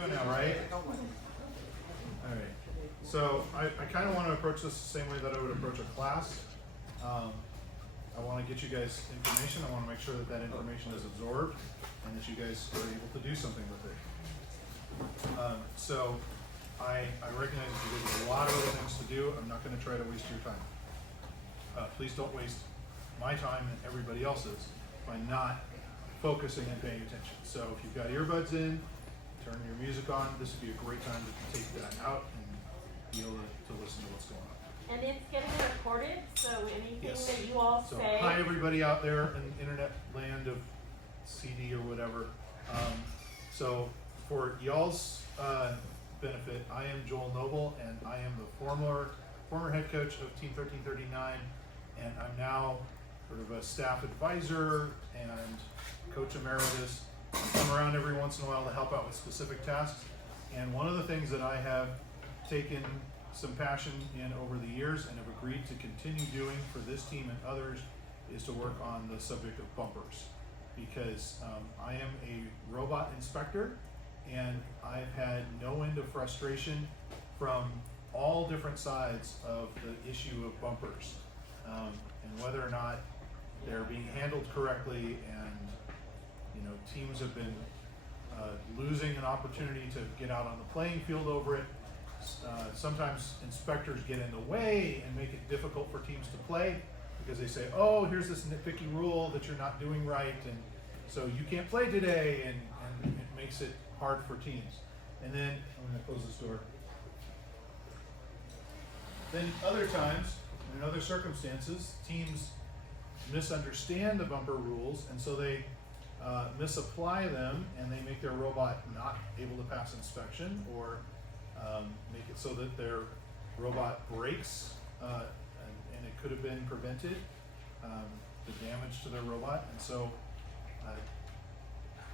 doing now, right? All right. So I kind of want to approach this the same way that I would approach a class. I want to get you guys information. I want to make sure that that information is absorbed and that you guys are able to do something with it. So I recognize that there's a lot of other things to do. I'm not going to try to waste your time. Please don't waste my time and everybody else's by not focusing and paying attention. So if you've got earbuds in, turn your music on. This would be a great time to take that out and be able to listen to what's going on. And it's getting recorded, so anything Yes. that you all So say. hi everybody out there in internet land of CD or whatever. So for y'all's benefit, I am Joel Noble, and I am the former head coach of Team 1339, and I'm now sort of a staff advisor and coach emeritus. I come around every once in a while to help out with specific tasks, and one of the things that I have taken some passion in over the years and have agreed to continue doing for this team and others is to work on the subject of bumpers, because I am a robot inspector and I've had no end of frustration from all different sides of the issue of bumpers, and whether or not they're being handled correctly. And teams have been losing an opportunity to get out on the playing field over it. Sometimes inspectors get in the way and make it difficult for teams to play because they say, oh, here's this nitpicky rule that you're not doing right, and so you can't play today, and it makes it hard for teams. And then, I'm going to close this door. Then other times, in other circumstances, teams misunderstand the bumper rules, and so they misapply them, and they make their robot not able to pass inspection, or make it so that their robot breaks, and it could have been prevented, the damage to their robot. And so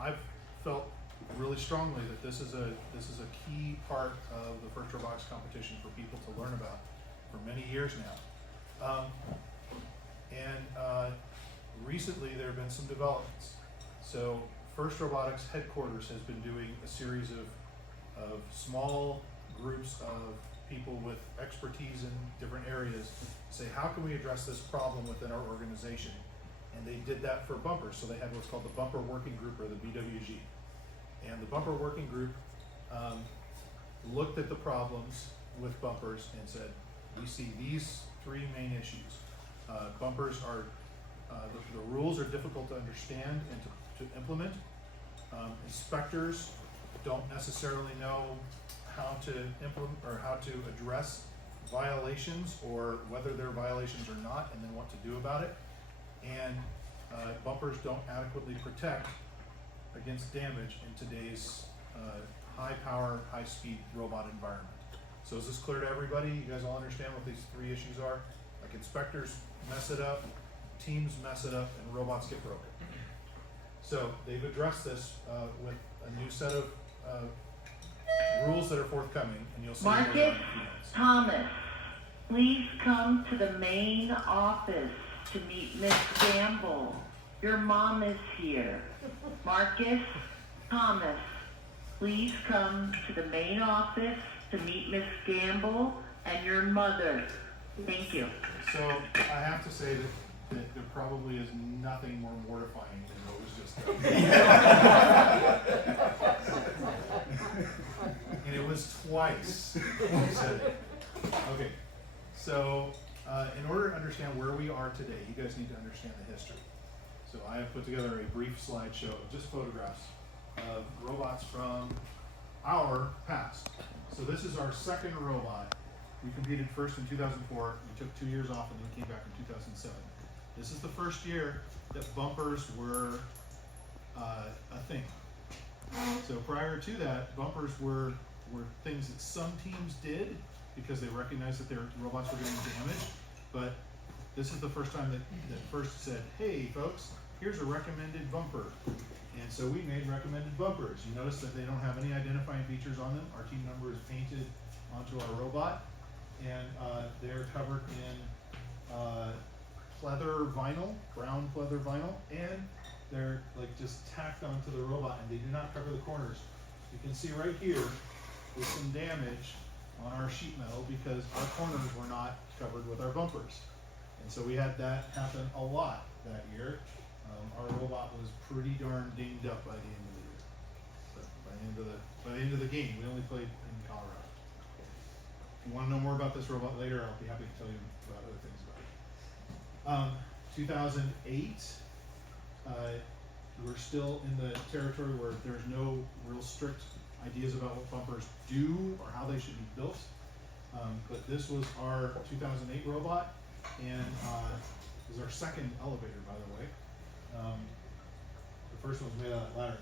I've felt really strongly that this is a key part of the First Robotics competition for people to learn about for many years now. Recently there have been some developments. So First Robotics headquarters has been doing a series of small groups of people with expertise in different areas, say, how can we address this problem within our organization? And they did that for bumpers. So they had what's called the Bumper Working Group, or the BWG. And the Bumper Working Group looked at the problems with bumpers and said, we see these three main issues. Bumpers are, the rules are difficult to understand and to implement. Inspectors don't necessarily know how to implement or how to address violations, or whether they're violations or not, and then what to do about it. And bumpers don't adequately protect against damage in today's high power, high speed robot environment. So is this clear to everybody? You guys all understand what these three issues are? Like, inspectors mess it up, teams mess it up, and robots get broken. So they've addressed this with a new set of rules that are forthcoming, and you'll see more in a few Marcus minutes. Thomas, please come to the main office to meet Miss Gamble. Your mom is here. Marcus Thomas, please come to the main office to meet Miss Gamble and your mother. Thank you. So I have to say that there probably is nothing more mortifying than what was just done. And it was twice he said it. Okay, so in order to understand where we are today, you guys need to understand the history. So I have put together a brief slideshow of just photographs of robots from our past. So this is our second robot. We competed first in 2004. We took 2 years off and then came back in 2007. This is the first year that bumpers were a thing. So prior to that, bumpers were things that some teams did because they recognized that their robots were getting damaged. But this is the first time that first said, hey folks, here's a recommended bumper. And so we made recommended bumpers. You notice that they don't have any identifying features on them. Our team number is painted onto our robot, and they're covered in pleather vinyl, brown pleather vinyl, and they're like just tacked onto the robot, and they do not cover the corners. You can see right here with some damage on our sheet metal because our corners were not covered with our bumpers. And so we had that happen a lot that year. Our robot was pretty darn dinged up by the end of the year. So by the end of the game, we only played in Colorado. If you want to know more about this robot later, I'll be happy to tell you about other things about it. 2008, we're still in the territory where there's no real strict ideas about what bumpers do or how they should be built. But this was our 2008 robot, and it was our second elevator, by the way. The first one was made out of ladder.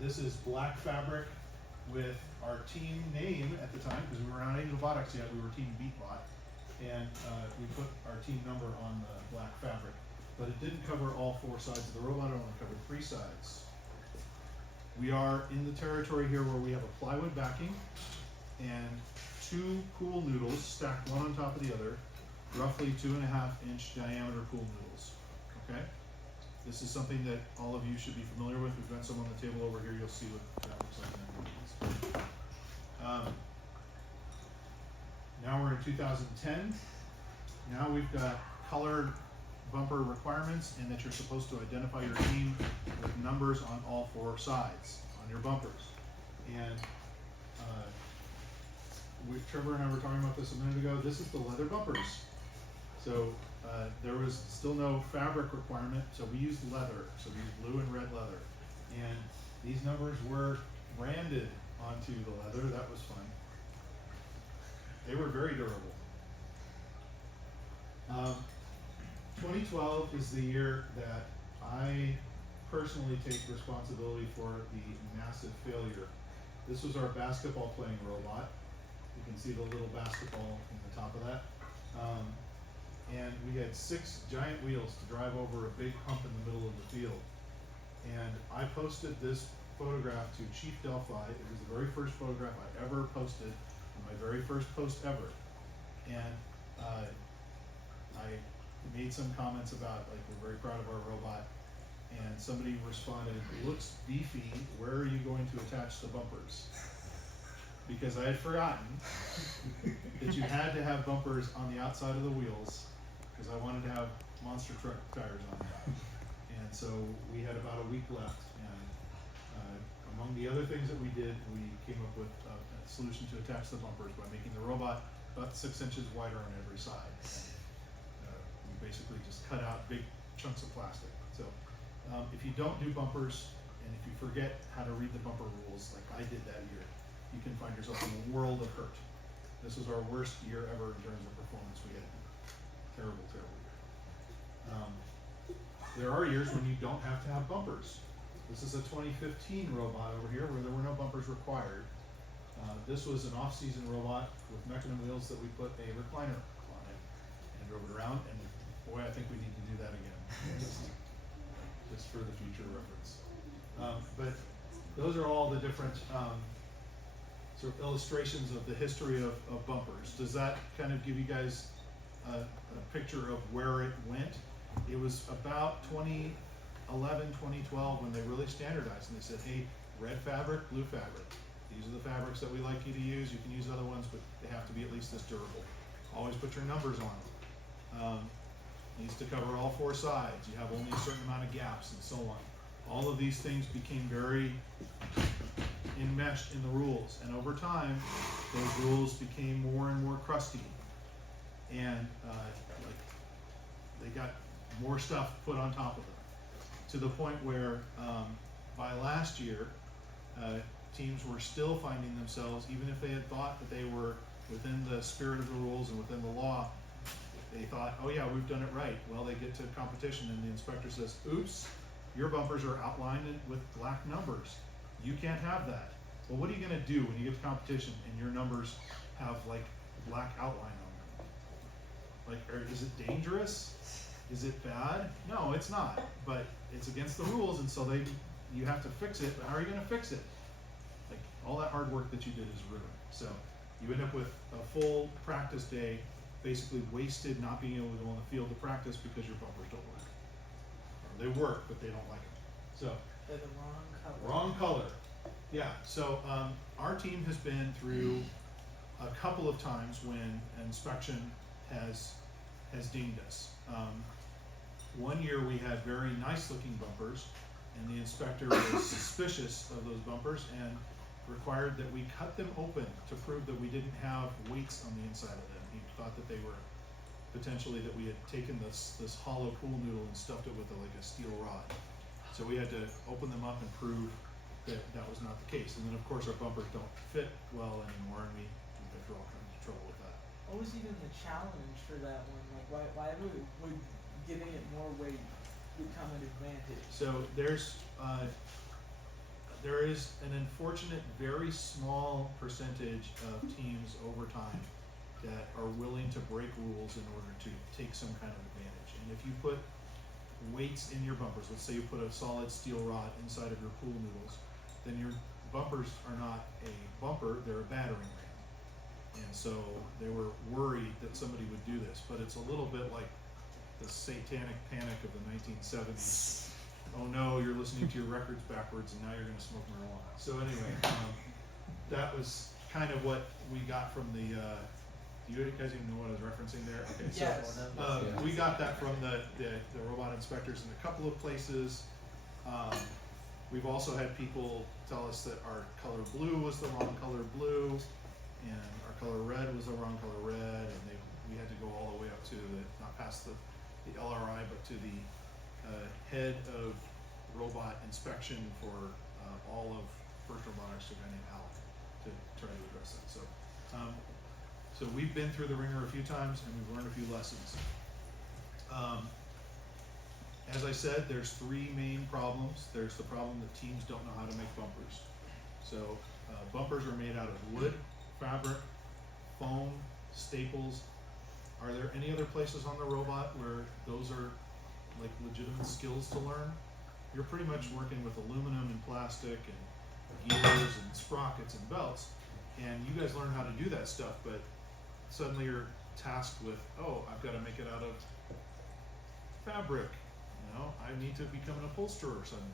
This is black fabric with our team name at the time, because we were not Angel Robotics yet, we were Team Beatbot, and we put our team number on the black fabric. But it didn't cover all four sides of the robot, it only covered three sides. We are in the territory here where we have a plywood backing and two pool noodles stacked one on top of the other, roughly 2.5-inch diameter pool noodles, okay? This is something that all of you should be familiar with. We've got some on the table over here. You'll see what that looks like. Now we're in 2010. Now we've got colored bumper requirements, and that you're supposed to identify your team with numbers on all four sides on your bumpers. And Trevor and I were talking about this a minute ago. This is the leather bumpers. So there was still no fabric requirement, so we used leather. So we used blue and red leather. And these numbers were branded onto the leather. That was fun. They were very durable. 2012 is the year that I personally take responsibility for the massive failure. This was our basketball playing robot. You can see the little basketball in the top of that. And we had 6 giant wheels to drive over a big hump in the middle of the field. And I posted this photograph to Chief Delphi. It was the very first photograph I ever posted, my very first post ever. And I made some comments about, like, we're very proud of our robot. And somebody responded, "Looks beefy, where are you going to attach the bumpers?" Because I had forgotten that you had to have bumpers on the outside of the wheels, because I wanted to have monster truck tires on them. And so we had about a week left, and among the other things that we did, we came up with a solution to attach the bumpers by making the robot about 6 inches wider on every side. And, we basically just cut out big chunks of plastic. So if you don't do bumpers, and if you forget how to read the bumper rules like I did that year, you can find yourself in a world of hurt. This was our worst year ever in terms of performance. We had a terrible, terrible year. There are years when you don't have to have bumpers. This is a 2015 robot over here where there were no bumpers required. This was an off-season robot with mechanism wheels that we put a recliner on it and drove it around, and boy, I think we need to do that again, just for the future reference. But those are all the different sort of illustrations of the history of bumpers. Does that kind of give you guys a picture of where it went? It was about 2011, 2012 when they really standardized, and they said, hey, red fabric, blue fabric. These are the fabrics that we like you to use. You can use other ones, but they have to be at least this durable. Always put your numbers on them. Needs to cover all four sides. You have only a certain amount of gaps and so on. All of these things became very enmeshed in the rules, and over time, those rules became more and more crusty, and they got more stuff put on top of them, to the point where by last year, teams were still finding themselves, even if they had thought that they were within the spirit of the rules and within the law, they thought, oh yeah, we've done it right. Well, they get to competition and the inspector says, oops, your bumpers are outlined with black numbers. You can't have that. Well, what are you gonna do when you get to competition and your numbers have like black outline on them? Like, is it dangerous? Is it bad? No, it's not, but it's against the rules, and so you have to fix it, but how are you gonna fix it? Like, all that hard work that you did is ruined. So you end up with a full practice day basically wasted not being able to go on the field to practice because your bumpers don't work. Or they work, but they don't like them. So They're the wrong color. wrong color. Yeah, so our team has been through a couple of times when inspection has dinged us. One year we had very nice looking bumpers, and the inspector was suspicious of those bumpers and required that we cut them open to prove that we didn't have weights on the inside of them. He thought that they were potentially that we had taken this hollow pool noodle and stuffed it with like a steel rod. So we had to open them up and prove that that was not the case. And then of course our bumpers don't fit well anymore, and we've been through all kinds of trouble with that. What was even the challenge for that one? Like, why would giving it more weight become an advantage? So there is an unfortunate, very small percentage of teams over time that are willing to break rules in order to take some kind of advantage. And if you put weights in your bumpers, let's say you put a solid steel rod inside of your pool noodles, then your bumpers are not a bumper, they're a battering ram. And so they were worried that somebody would do this, but it's a little bit like the satanic panic of the 1970s. Oh no, you're listening to your records backwards and now you're going to smoke marijuana. So anyway, that was kind of what we got from the, do you guys even know what I was referencing there? Okay, so Yes. we got that from the robot inspectors in a couple of places. We've also had people tell us that our color blue was the wrong color blue, and our color red was the wrong color red, and we had to go all the way up to not past the LRI, but to the head of robot inspection for all of First Robotics, a guy named Al, to try to address that. So we've been through the ringer a few times, and we've learned a few lessons. As I said, there's three main problems. There's the problem that teams don't know how to make bumpers. So bumpers are made out of wood, fabric, foam, staples. Are there any other places on the robot where those are like legitimate skills to learn? You're pretty much working with aluminum and plastic and gears and sprockets and belts, and you guys learn how to do that stuff, but suddenly you're tasked with, oh, I've got to make it out of fabric. You know, I need to become an upholsterer suddenly.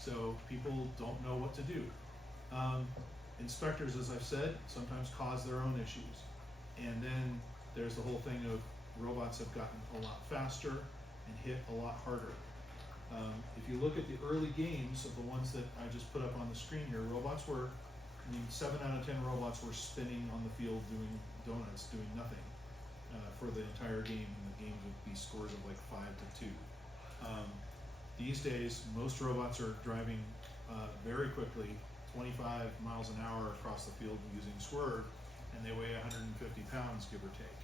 So people don't know what to do. Inspectors, as I've said, sometimes cause their own issues. And then there's the whole thing of robots have gotten a lot faster and hit a lot harder. If you look at the early games of the ones that I just put up on the screen here, robots were, 7 out of 10 robots were spinning on the field doing donuts, doing nothing for the entire game, and the game would be scores of like 5-2. These days, most robots are driving very quickly, 25 miles an hour across the field using swerve, and they weigh 150 pounds, give or take.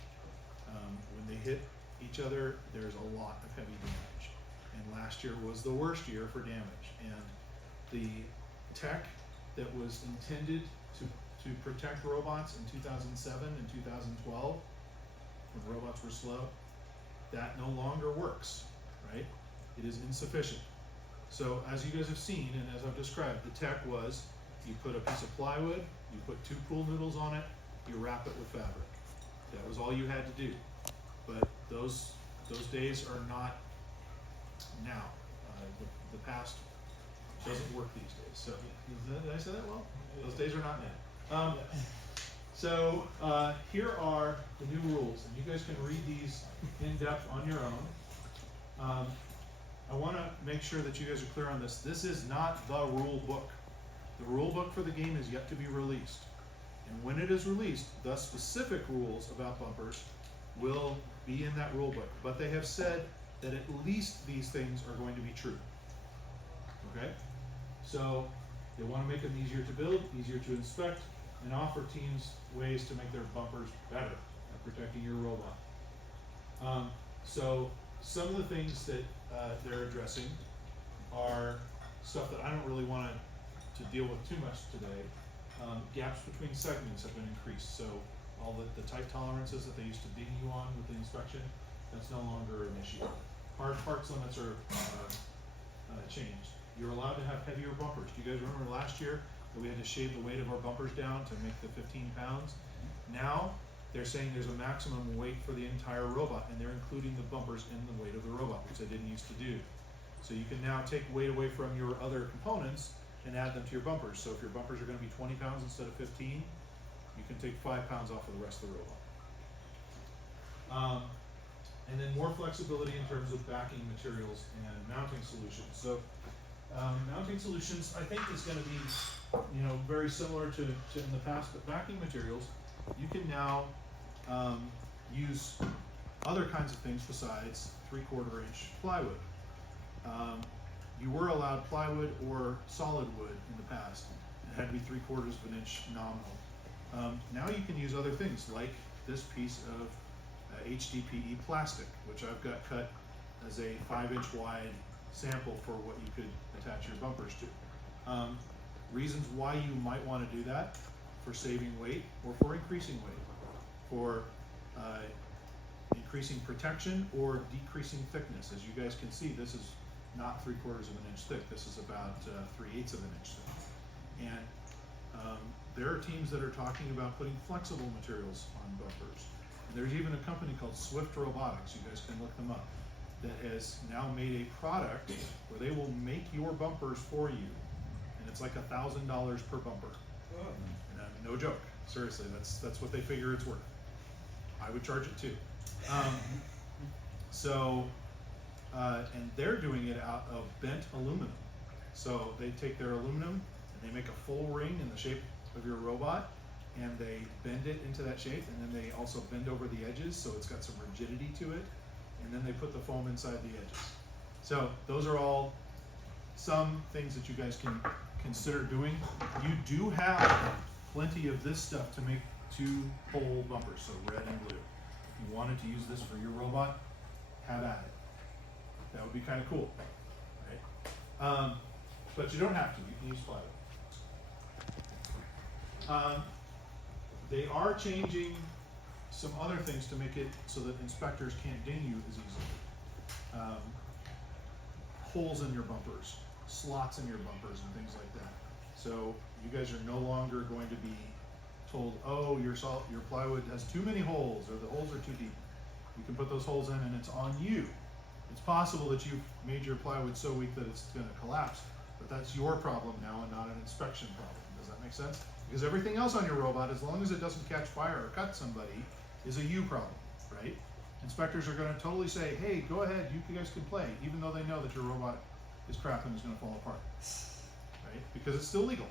When they hit each other, there's a lot of heavy damage. And last year was the worst year for damage. And the tech that was intended to protect robots in 2007 and 2012, when robots were slow, that no longer works, right? It is insufficient. So as you guys have seen, and as I've described, the tech was, you put a piece of plywood, you put 2 pool noodles on it, you wrap it with fabric. That was all you had to do. But those days are not now. The past doesn't work these days. So did I say that well? Those days are not now. So here are the new rules, and you guys can read these in depth on your own. I want to make sure that you guys are clear on this. This is not the rule book. The rule book for the game is yet to be released. And when it is released, the specific rules about bumpers will be in that rule book. But they have said that at least these things are going to be true. Okay? So they want to make them easier to build, easier to inspect, and offer teams ways to make their bumpers better at protecting your robot. So some of the things that they're addressing are stuff that I don't really want to deal with too much today. Gaps between segments have been increased, so all the tight tolerances that they used to ding you on with the inspection, that's no longer an issue. Hard parts limits are changed. You're allowed to have heavier bumpers. Do you guys remember last year that we had to shave the weight of our bumpers down to make the 15 pounds? Now they're saying there's a maximum weight for the entire robot, and they're including the bumpers in the weight of the robot, which they didn't used to do. So you can now take weight away from your other components and add them to your bumpers. So if your bumpers are gonna be 20 pounds instead of 15, you can take 5 pounds off of the rest of the robot. And then more flexibility in terms of backing materials and mounting solutions. So mounting solutions, I think, is going to be, very similar to in the past, but backing materials, you can now use other kinds of things besides 3/4 inch plywood. You were allowed plywood or solid wood in the past. It had to be 3/4 of an inch nominal. Now you can use other things like this piece of HDPE plastic, which I've got cut as a 5-inch wide sample for what you could attach your bumpers to. Reasons why you might want to do that: for saving weight or for increasing weight, for increasing protection or decreasing thickness. As you guys can see, this is not 3/4 of an inch thick. This is about 3/8 of an inch thick. And there are teams that are talking about putting flexible materials on bumpers. And there's even a company called Swift Robotics, you guys can look them up, that has now made a product where they will make your bumpers for you. And it's like $1,000 per bumper. And, no joke, seriously, that's what they figure it's worth. I would charge it too. And they're doing it out of bent aluminum. So they take their aluminum and they make a full ring in the shape of your robot, and they bend it into that shape, and then they also bend over the edges so it's got some rigidity to it, and then they put the foam inside the edges. So those are all some things that you guys can consider doing. You do have plenty of this stuff to make 2-hole bumpers, so red and blue. If you wanted to use this for your robot, have at it. That would be kind of cool, right? But you don't have to. You can use plywood. They are changing some other things to make it so that inspectors can't ding you as easily. Holes in your bumpers, slots in your bumpers, and things like that. So you guys are no longer going to be told, oh, your plywood has too many holes, or the holes are too deep. You can put those holes in, and it's on you. It's possible that you've made your plywood so weak that it's going to collapse, but that's your problem now and not an inspection problem. Does that make sense? Because everything else on your robot, as long as it doesn't catch fire or cut somebody, is a you problem, right? Inspectors are going to totally say, hey, go ahead, you guys can play, even though they know that your robot is crap and is going to fall apart, right? Because it's still legal.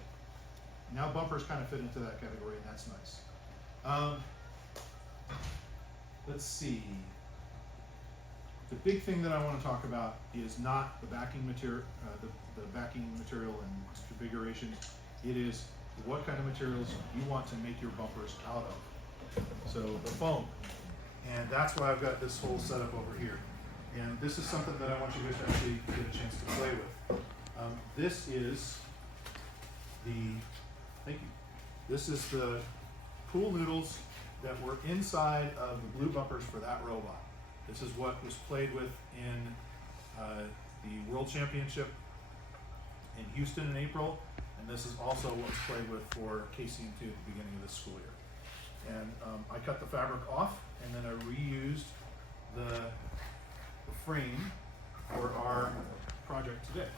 Now bumpers kind of fit into that category, and that's nice. Let's see. The big thing that I want to talk about is not the backing material, the backing material and configurations. It is what kind of materials you want to make your bumpers out of. So the foam, and that's why I've got this whole setup over here. And this is something that I want you guys to actually get a chance to play with. This is the pool noodles that were inside of the blue bumpers for that robot. This is what was played with in the World Championship in Houston in April, and this is also what was played with for KCM2 at the beginning of this school year. And I cut the fabric off, and then I reused the frame for our project today.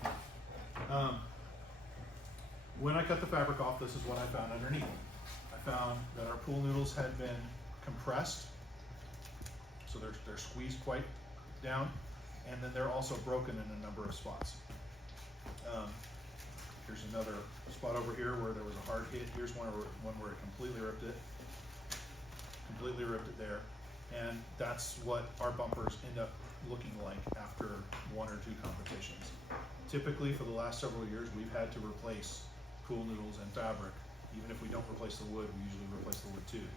When I cut the fabric off, this is what I found underneath. I found that our pool noodles had been compressed, so they're squeezed quite down, and then they're also broken in a number of spots. Here's another spot over here where there was a hard hit. Here's one where it completely ripped it there, and that's what our bumpers end up looking like after 1 or 2 competitions. Typically, for the last several years, we've had to replace pool noodles and fabric. Even if we don't replace the wood, we usually replace the wood too.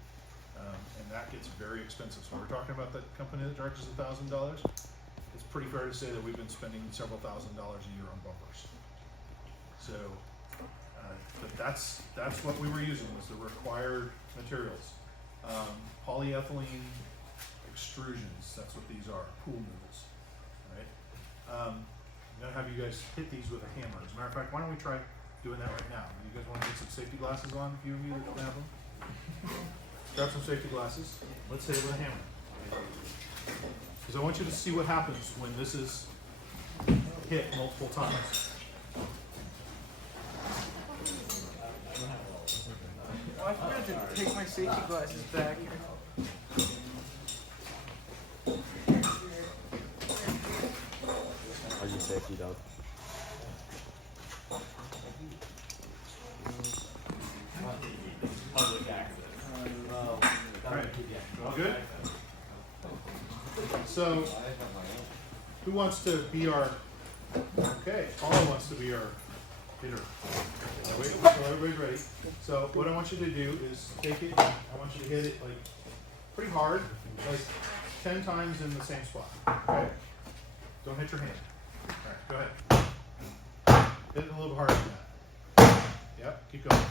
And that gets very expensive. So we're talking about that company that charges $1,000. It's pretty fair to say that we've been spending several $1,000s a year on bumpers. So, but that's what we were using, was the required materials. Polyethylene extrusions, that's what these are, pool noodles, right? I'm gonna have you guys hit these with a hammer. As a matter of fact, why don't we try doing that right now? You guys wanna get some safety glasses on, a few of you that don't have them? Grab some safety glasses, let's hit it with a hammer. Because I want you to see what happens when this is hit multiple times. to take my safety glasses back. How's your safety dog? Alright, all good? So, who wants to be our, okay, Paula wants to be our hitter. Wait, so everybody's ready. So what I want you to do is take it, I want you to hit it like pretty hard, like 10 times in the same spot, okay? Don't hit your hand. Alright, go ahead. Hit it a little harder than that. Yep, keep going.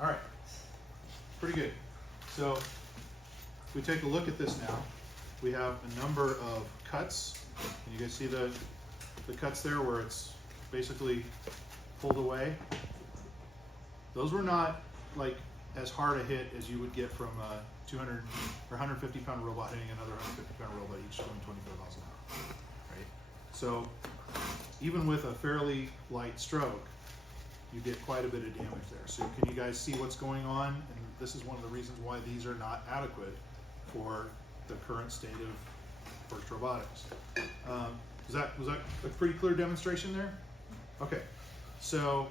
Alright, pretty good. So, if we take a look at this now, we have a number of cuts. And you guys see the cuts there where it's basically pulled away? Those were not like as hard a hit as you would get from a 200 or 150 pound robot hitting another 150 pound robot, each going 25 miles an hour, right? So even with a fairly light stroke, you get quite a bit of damage there. So can you guys see what's going on? And this is one of the reasons why these are not adequate for the current state of FIRST robotics. Was that a pretty clear demonstration there? Okay, so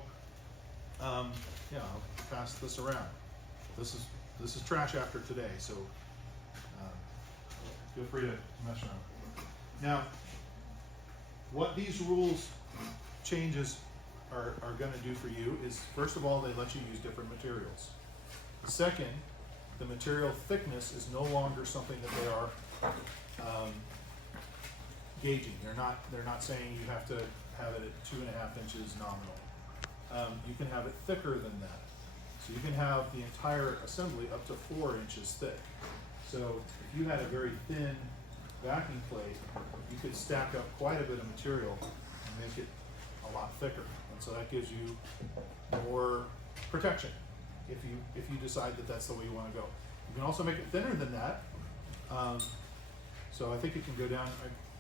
yeah, I'll pass this around. This is trash after today, so feel free to mess around. Now, what these rules changes are going to do for you is, first of all, they let you use different materials. Second, the material thickness is no longer something that they are gauging. They're not saying you have to have it at 2.5 inches nominal. You can have it thicker than that. So you can have the entire assembly up to 4 inches thick. So if you had a very thin backing plate, you could stack up quite a bit of material and make it a lot thicker. And so that gives you more protection if you decide that that's the way you want to go. You can also make it thinner than that. So I think it can go down,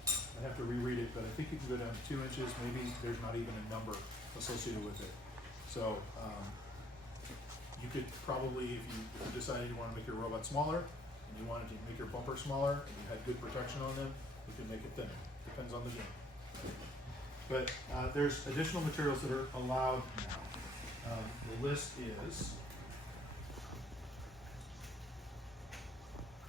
I have to reread it, but I think it can go down to 2 inches. Maybe there's not even a number associated with it. So you could probably, if you decided you want to make your robot smaller, and you wanted to make your bumper smaller, and you had good protection on them, you could make it thinner. Depends on the game. But there's additional materials that are allowed now. The list is,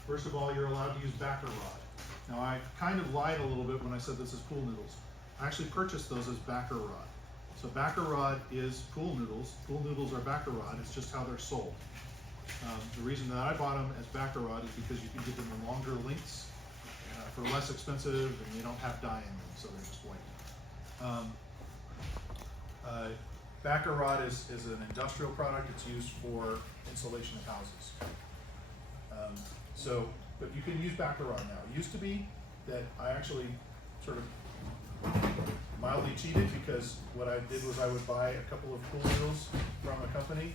first of all, you're allowed to use backer rod. Now I kind of lied a little bit when I said this is pool noodles. I actually purchased those as backer rod. So backer rod is pool noodles. Pool noodles are backer rod. It's just how they're sold. The reason that I bought them as backer rod is because you can get them in longer lengths for less expensive, and they don't have dye in them, so they're just white. Backer rod is an industrial product. It's used for insulation of houses. But you can use backer rod now. It used to be that I actually sort of mildly cheated, because what I did was I would buy a couple of pool noodles from a company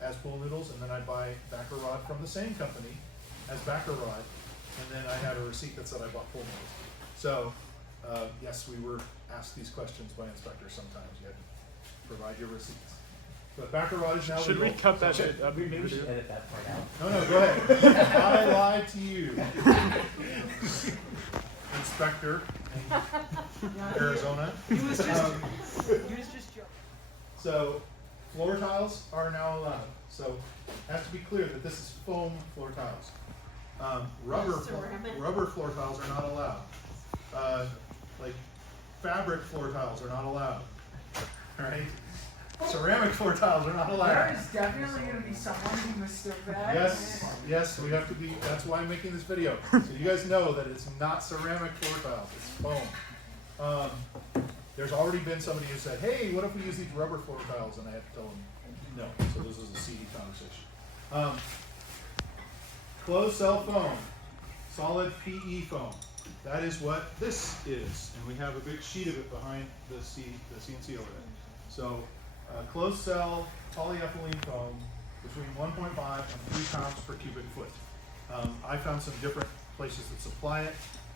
as pool noodles, and then I'd buy backer rod from the same company as backer rod, and then I had a receipt that said I bought pool noodles. So yes, we were asked these questions by inspectors sometimes. You had to provide your receipts. But backer rod is now Should legal. we cut that So- shit? Maybe we should edit that part out. No, go ahead. I lied to you. Inspector in Arizona. He was just joking. So floor tiles are now allowed. So it has to be clear that this is foam floor tiles. Ceramic. Rubber floor tiles are not allowed. Like fabric floor tiles are not allowed. Right? Ceramic floor tiles are not allowed. There is definitely going to be someone who mistook that. Yes, we have to be, that's why I'm making this video. So you guys know that it's not ceramic floor tiles, it's foam. There's already been somebody who said, hey, what if we use these rubber floor tiles? And I had to tell them, no. So this is a CD conversation. Closed cell foam, solid PE foam. That is what this is. And we have a big sheet of it behind the CNC over there. So closed cell polyethylene foam between 1.5 and 3 pounds per cubic foot. I found some different places that supply it.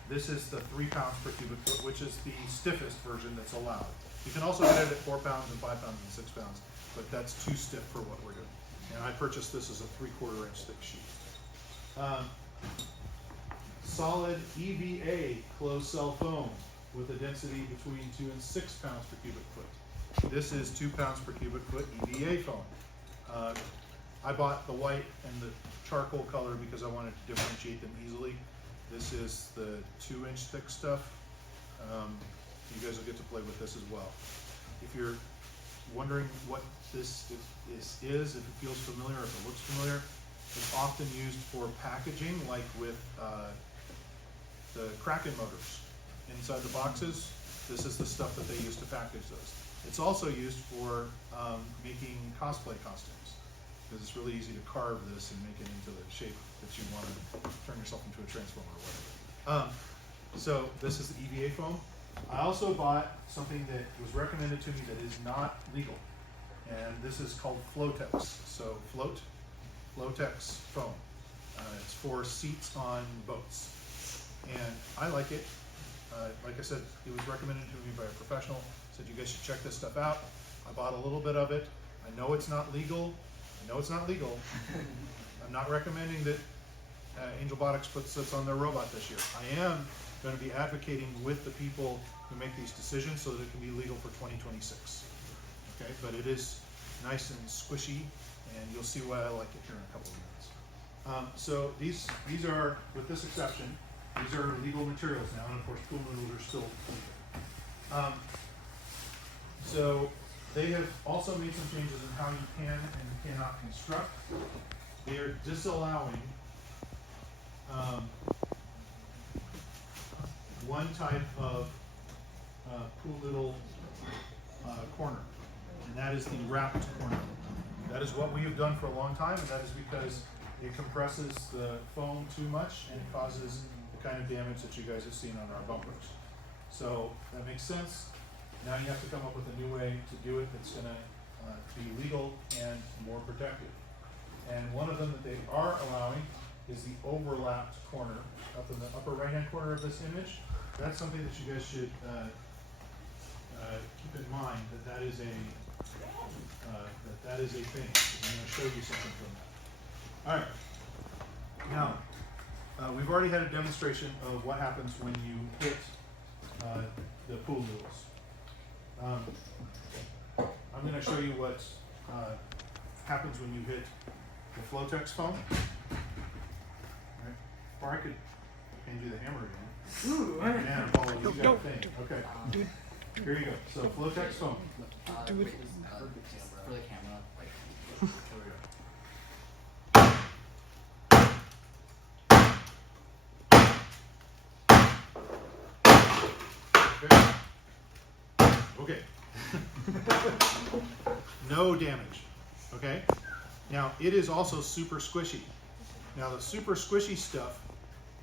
This is the 3 pounds per cubic foot, which is the stiffest version that's allowed. You can also get it at 4 pounds and 5 pounds and 6 pounds. but that's too stiff for what we're doing. And I purchased this as a 3/4 inch thick sheet. Solid EVA closed cell foam with a density between 2 and 6 pounds per cubic foot. This is 2 pounds per cubic foot EVA foam. I bought the white and the charcoal color because I wanted to differentiate them easily. This is the 2-inch thick stuff. You guys will get to play with this as well. If you're wondering what this is, if it feels familiar, if it looks familiar, it's often used for packaging, like with the Kraken motors. Inside the boxes, this is the stuff that they use to package those. It's also used for making cosplay costumes, because it's really easy to carve this and make it into the shape that you want to turn yourself into a transformer or whatever. So this is the EVA foam. I also bought something that was recommended to me that is not legal, and this is called Flotex. So Flotex foam. It's for seats on boats, and I like it. Like I said, it was recommended to me by a professional. Said you guys should check this stuff out. I bought a little bit of it. I know it's not legal. I'm not recommending that Angel Botics puts this on their robot this year. I am going to be advocating with the people who make these decisions so that it can be legal for 2026. Okay, but it is nice and squishy, and you'll see why I like it here in a couple of minutes. So these are, with this exception, these are legal materials now, and of course pool noodles are still legal. So they have also made some changes in how you can and cannot construct. They are disallowing one type of pool noodle corner, and that is the wrapped corner. That is what we have done for a long time, and that is because it compresses the foam too much and it causes the kind of damage that you guys have seen on our bumpers. So that makes sense. Now you have to come up with a new way to do it that's going to be legal and more protective. And one of them that they are allowing is the overlapped corner up in the upper right-hand corner of this image. That's something that you guys should keep in mind, that is a thing. I'm going to show you something from that. All right. Now, we've already had a demonstration of what happens when you hit the pool noodles. I'm going to show you what happens when you hit the Flotex foam. Right. Or I could hand you the hammer again. Ooh. Yeah, Paul, you got a thing. Okay. Here you go. So Flotex foam. For the camera, like. Here we go. Okay. No damage. Okay? Now, it is also super squishy. Now, the super squishy stuff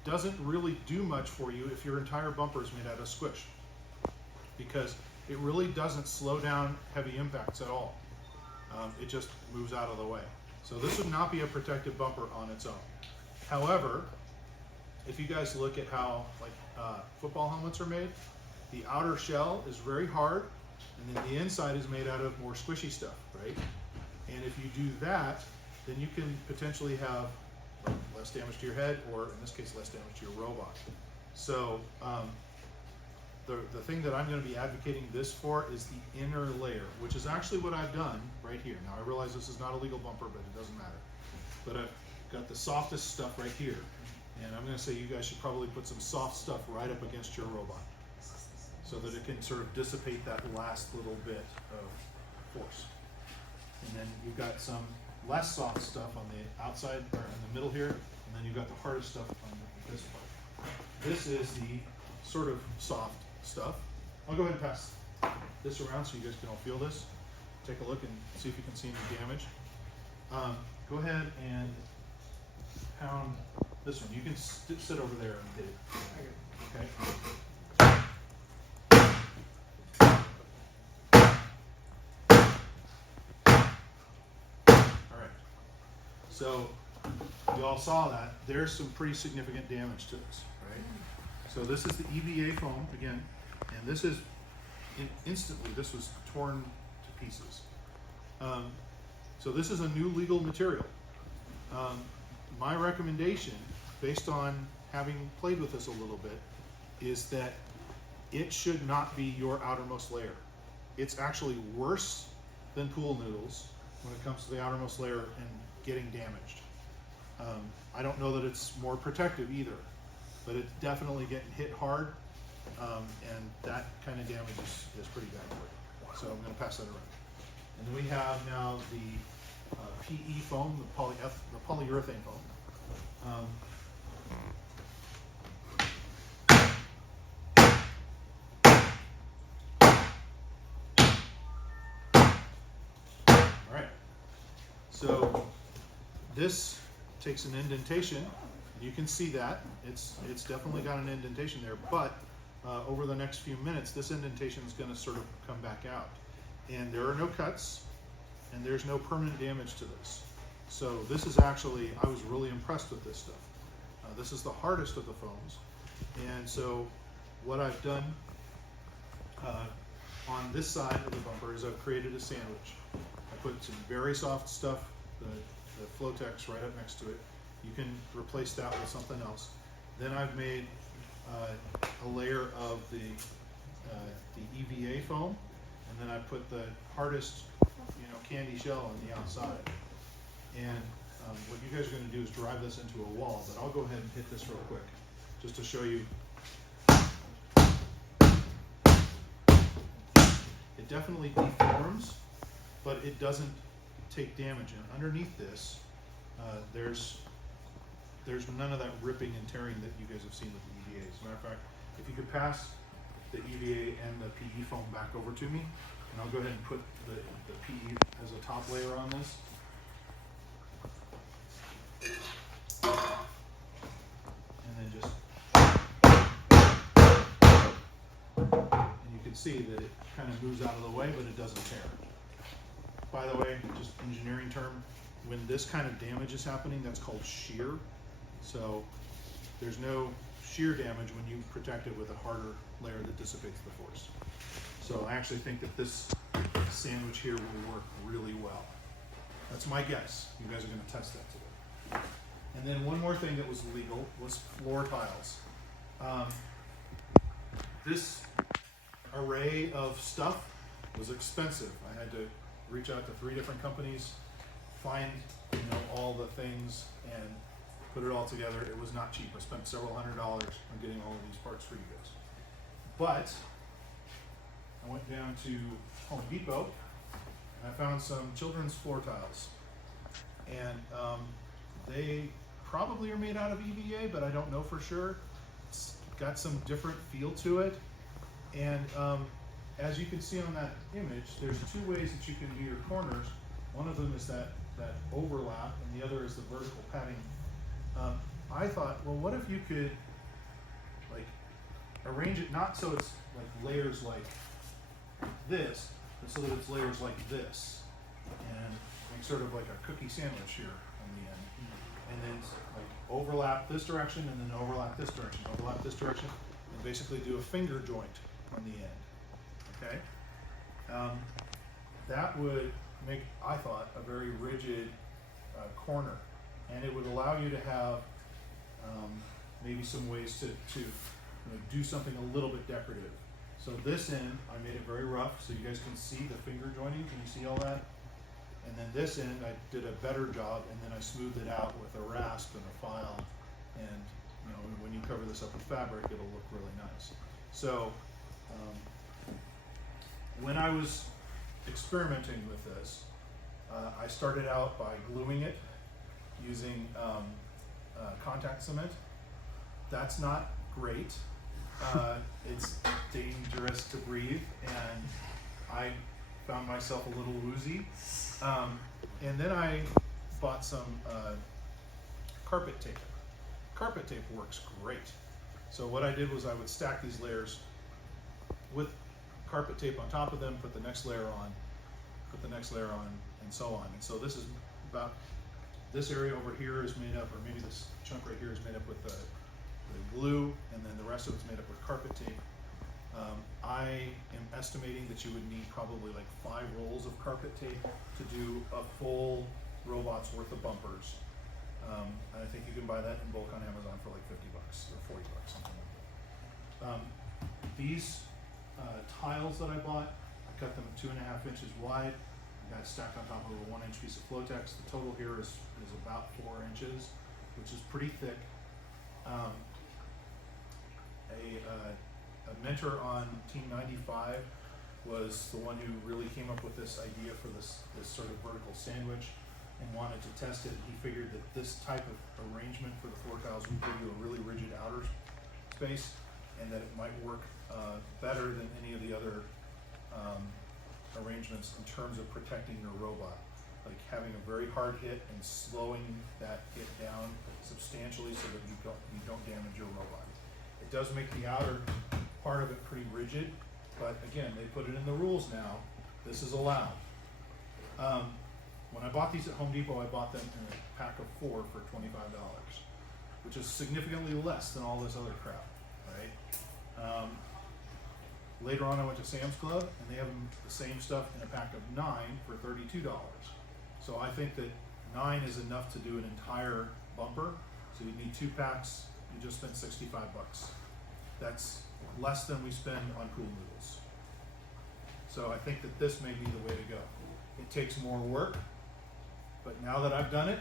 doesn't really do much for you if your entire bumper is made out of squish, because it really doesn't slow down heavy impacts at all. It just moves out of the way. So this would not be a protected bumper on its own. However, if you guys look at how football helmets are made, the outer shell is very hard, and then the inside is made out of more squishy stuff, right? And if you do that, then you can potentially have less damage to your head, or in this case, less damage to your robot. So the thing that I'm going to be advocating this for is the inner layer, which is actually what I've done right here. Now I realize this is not a legal bumper, but it doesn't matter. But I've got the softest stuff right here, and I'm going to say you guys should probably put some soft stuff right up against your robot, so that it can sort of dissipate that last little bit of force. And then you've got some less soft stuff on the outside, or in the middle here, and then you've got the hardest stuff on this part. This is the sort of soft stuff. I'll go ahead and pass this around so you guys can all feel this. Take a look and see if you can see any damage. Go ahead and pound this one. You can sit over there and hit it. Okay. So you all saw that. There's some pretty significant damage to this, right? So this is the EVA foam again, and this is instantly this was torn to pieces. So this is a new legal material. My recommendation, based on having played with this a little bit, is that it should not be your outermost layer. It's actually worse than pool noodles when it comes to the outermost layer and getting damaged. I don't know that it's more protective either, but it's definitely getting hit hard, and that kind of damage is pretty bad for you. So I'm going to pass that around. And then we have now the PE foam, the polyurethane foam. All right. So this takes an indentation. You can see that it's definitely got an indentation there, but over the next few minutes, this indentation is going to sort of come back out. And there are no cuts, and there's no permanent damage to this. So this is actually, I was really impressed with this stuff. This is the hardest of the foams. And so what I've done on this side of the bumper is I've created a sandwich. I put some very soft stuff, the Flotex right up next to it. You can replace that with something else. Then I've made a layer of the EVA foam, and then I put the hardest, candy shell on the outside. And what you guys are going to do is drive this into a wall, but I'll go ahead and hit this real quick, just to show you. It definitely deforms, but it doesn't take damage. And underneath this, there's none of that ripping and tearing that you guys have seen with the EVA. As a matter of fact, if you could pass the EVA and the PE foam back over to me, and I'll go ahead and put the PE as a top layer on this. And then just, and you can see that it kind of moves out of the way, but it doesn't tear. By the way, just engineering term, when this kind of damage is happening, that's called shear. So there's no shear damage when you protect it with a harder layer that dissipates the force. So I actually think that this sandwich here will work really well. That's my guess. You guys are going to test that today. And then one more thing that was legal was floor tiles. This array of stuff was expensive. I had to reach out to 3 different companies, find all the things, and put it all together. It was not cheap. I spent several $100s on getting all of these parts for you guys. But I went down to Home Depot and I found some children's floor tiles. And they probably are made out of EVA, but I don't know for sure. It's got some different feel to it. And as you can see on that image, there's 2 ways that you can do your corners. One of them is that overlap, and the other is the vertical padding. I thought, well, what if you could arrange it not so it's layers like this, but so that it's layers like this, and make sort of like a cookie sandwich here on the end, and then overlap this direction, and then overlap this direction, overlap this direction, and basically do a finger joint on the end. Okay, that would make, I thought, a very rigid corner, and it would allow you to have maybe some ways to do something a little bit decorative. So this end, I made it very rough so you guys can see the finger joining. Can you see all that? And then this end, I did a better job, and then I smoothed it out with a rasp and a file. And when you cover this up with fabric, it'll look really nice. So when I was experimenting with this, I started out by gluing it using contact cement. That's not great. It's dangerous to breathe, and I found myself a little woozy. And then I bought some carpet tape. Carpet tape works great. So what I did was I would stack these layers with carpet tape on top of them, put the next layer on, put the next layer on, and so on. And so this is about, this area over here is made up, or maybe this chunk right here is made up with the glue, and then the rest of it's made up with carpet tape. I am estimating that you would need probably like 5 rolls of carpet tape to do a full robot's worth of bumpers. And I think you can buy that in bulk on Amazon for like $50 or $40, something like that. These tiles that I bought, I cut them 2.5 inches wide. I got stacked on top of a 1-inch piece of Flotex. The total here is about 4 inches, which is pretty thick. A mentor on Team 95 was the one who really came up with this idea for this sort of vertical sandwich and wanted to test it. He figured that this type of arrangement for the floor tiles would give you a really rigid outer space, and that it might work better than any of the other arrangements in terms of protecting your robot, like having a very hard hit and slowing that hit down substantially so that you don't damage your robot. It does make the outer part of it pretty rigid, but again, they put it in the rules now. This is allowed. When I bought these at Home Depot, I bought them in a pack of 4 for $25, which is significantly less than all this other crap, right? Later on, I went to Sam's Club, and they have the same stuff in a pack of 9 for $32. So I think that 9 is enough to do an entire bumper. So you need 2 packs. You just spent $65. That's less than we spend on pool noodles. So I think that this may be the way to go. It takes more work, but now that I've done it,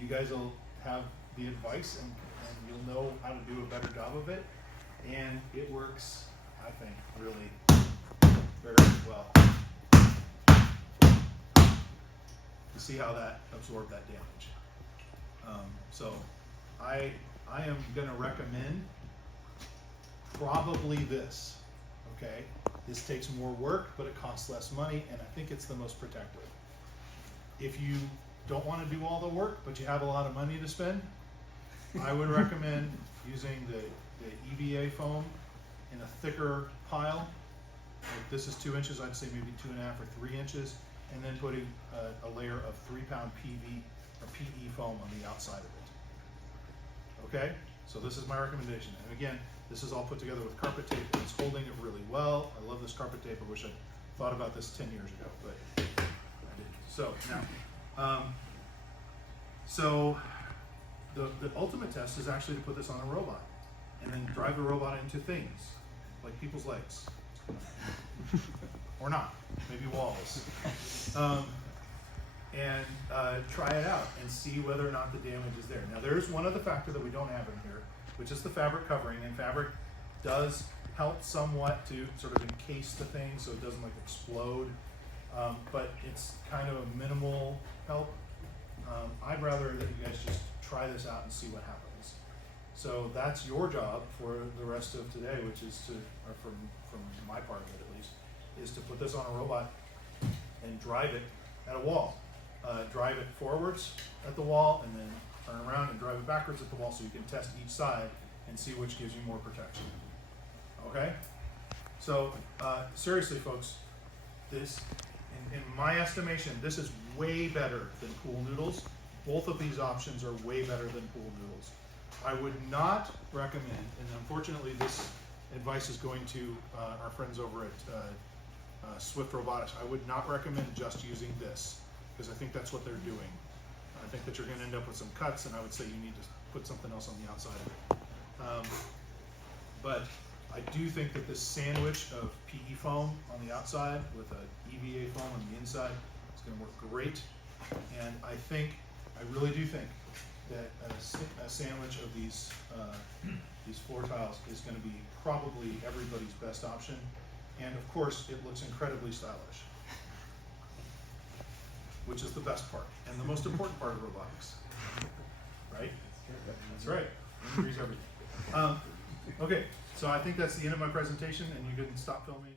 you guys will have the advice and you'll know how to do a better job of it. And it works, I think, really very well. You see how that absorbed that damage. So I am going to recommend probably this, okay? This takes more work, but it costs less money, and I think it's the most protective. If you don't want to do all the work, but you have a lot of money to spend, I would recommend using the EVA foam in a thicker pile. If this is 2 inches, I'd say maybe 2.5 or 3 inches, and then putting a layer of 3-pound PV or PE foam on the outside of it. Okay, so this is my recommendation. And again, this is all put together with carpet tape, and it's holding it really well. I love this carpet tape. I wish I'd thought about this 10 years ago, but I didn't. So now, so the ultimate test is actually to put this on a robot and then drive the robot into things like people's legs, or not, maybe walls, and try it out and see whether or not the damage is there. Now, there's one other factor that we don't have in here, which is the fabric covering, and fabric does help somewhat to sort of encase the thing so it doesn't like explode, but it's kind of a minimal help. I'd rather that you guys just try this out and see what happens. So that's your job for the rest of today, which is to, or from my part of it at least, is to put this on a robot and drive it at a wall. Drive it forwards at the wall and then turn around and drive it backwards at the wall so you can test each side and see which gives you more protection. Okay? So seriously, folks, this, in my estimation, this is way better than pool noodles. Both of these options are way better than pool noodles. I would not recommend, and unfortunately this advice is going to our friends over at Swift Robotics. I would not recommend just using this, because I think that's what they're doing. I think that you're going to end up with some cuts, and I would say you need to put something else on the outside of it. But I do think that this sandwich of PE foam on the outside with a EVA foam on the inside is going to work great. And I really do think that a sandwich of these floor tiles is going to be probably everybody's best option. And of course, it looks incredibly stylish, which is the best part and the most important part of robotics, right? That's right. Increase everything. Okay, so I think that's the end of my presentation, and you can stop filming.